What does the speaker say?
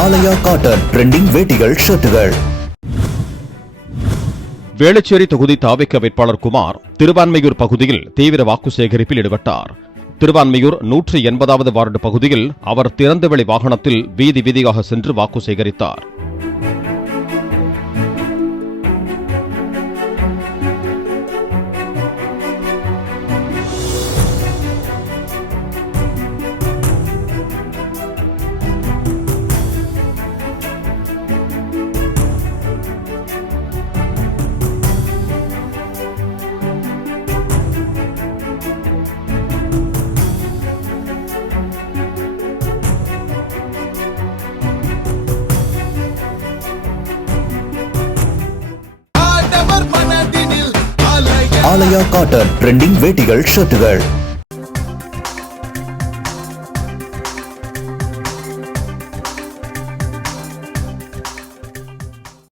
ஆலயா cotton trending வேட்டிகள் ஷர்ட்டுகள். Velachery தொகுதி தாவேக வேட்பாளர் குமார் திருவான்மையூர் பகுதியில் தீவிர வாக்கு சேகரிப்பில் ஈடுபட்டார். திருவான்மையூர் 180வது வார்டு பகுதியில் அவர் திறந்தவெளி வாகனத்தில் வீதி வீதியாக சென்று வாக்கு சேகரித்தார். ஆலயா காட்டன் ட்ரெண்டிங் வேட்டிகள் ஷர்ட்டுகள்.